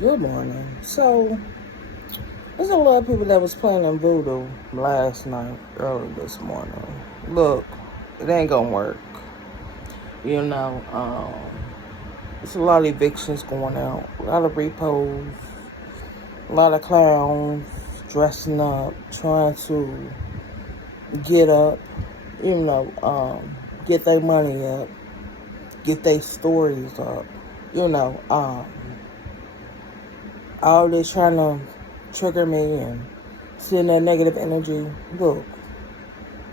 Good morning. So, there's a lot of people that was playing in voodoo last night, early this morning. Look, it ain't gonna work. You know, there's a lot of evictions going out, a lot of repos, a lot of clowns dressing up, trying to get up, get their money up, get their stories up, you know, all this trying to trigger me and send that negative energy. Look,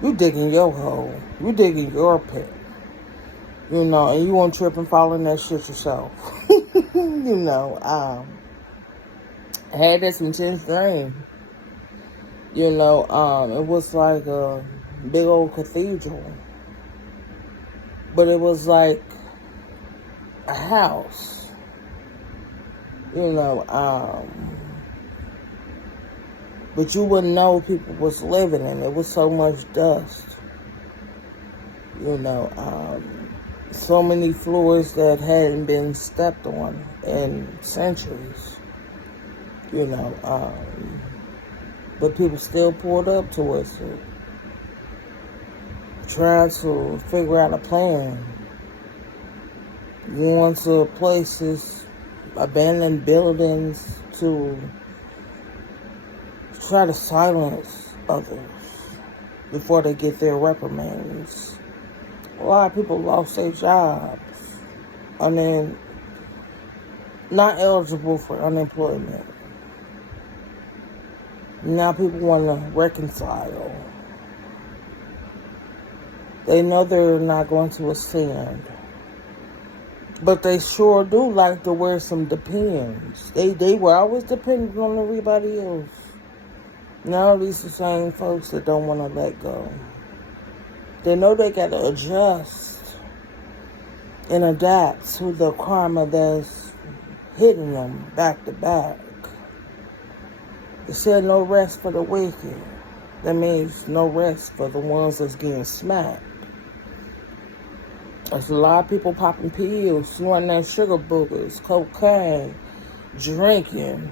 you digging your hole. You digging your pit. And you won't trip and fall in that shit yourself. I had this intense dream. It was like a big old cathedral. But it was like a house. But you wouldn't know people was living in it. It was so much dust. So many floors that hadn't been stepped on in centuries. But people still pulled up towards it, trying to figure out a plan. Going to places, abandoned buildings to try to silence others before they get their reprimands. A lot of people lost their jobs. Not eligible for unemployment. Now people want to reconcile. They know they're not going to ascend. But they sure do like to wear some depends. They were always dependent on everybody else. Now these the same folks that don't want to let go. They know they got to adjust and adapt to the karma that's hitting them back to back. It said no rest for the wicked. That means no rest for the ones that's getting smacked. There's a lot of people popping pills, snorting that sugar boogers, cocaine, drinking,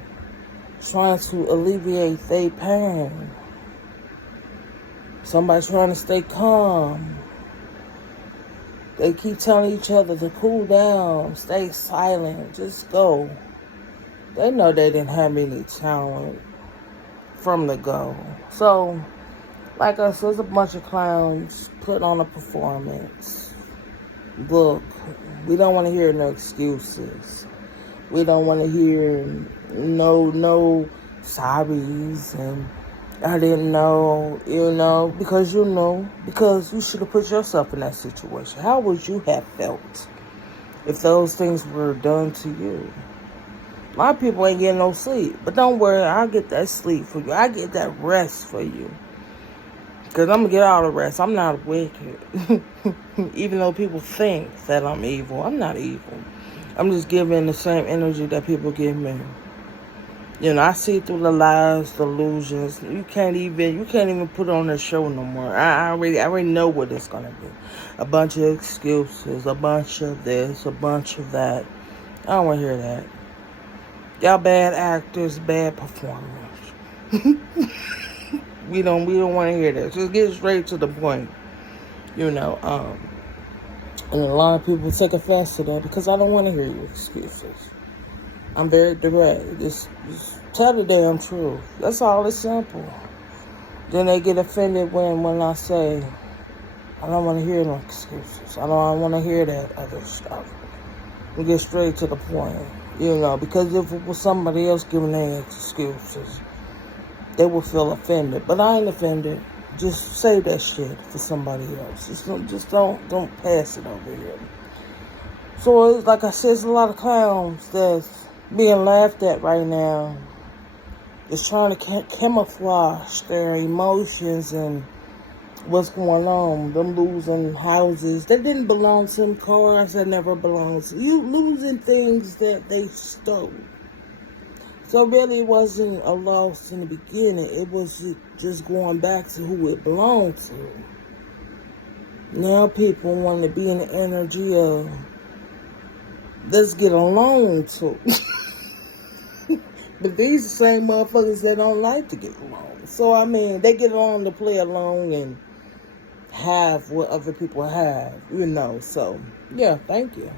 trying to alleviate their pain. Somebody trying to stay calm. They keep telling each other to cool down, stay silent, just go. They know they didn't have any talent from the go. So, like us, there's a bunch of clowns put on a performance. Look, we don't want to hear no excuses. We don't want to hear no sorries and I didn't know, because because you should have put yourself in that situation. How would you have felt if those things were done to you? A lot of people ain't getting no sleep, but don't worry, I'll get that sleep for you. I get that rest for you. Because I'm going to get all the rest. I'm not wicked. Even though people think that I'm evil, I'm not evil. I'm just giving the same energy that people give me. I see through the lies, the illusions. You can't even put on a show no more. I already know what it's gonna be. A bunch of excuses, a bunch of this, a bunch of that. I don't want to hear that. Y'all bad actors, bad performers. we don't want to hear that. Just get straight to the point. And a lot of people take offense to that because I don't want to hear your excuses. I'm very direct. Just tell the damn truth. That's all. It's simple. Then they get offended when I say, I don't want to hear no excuses. I don't want to hear that other stuff. We get straight to the point. Because if it was somebody else giving their excuses, they would feel offended. But I ain't offended. Just say that shit for somebody else. Just don't pass it over here. So it's like I said, there's a lot of clowns that's being laughed at right now. It's trying to camouflage their emotions and what's going on. Them losing houses that didn't belong to them, cars that never belonged to you, losing things that they stole. So really it wasn't a loss in the beginning. It was just going back to who it belonged to. Now people want to be in the energy of let's get along to. But these the same motherfuckers that don't like to get along. So, I mean, they get along to play along and have what other people have, So, yeah, thank you.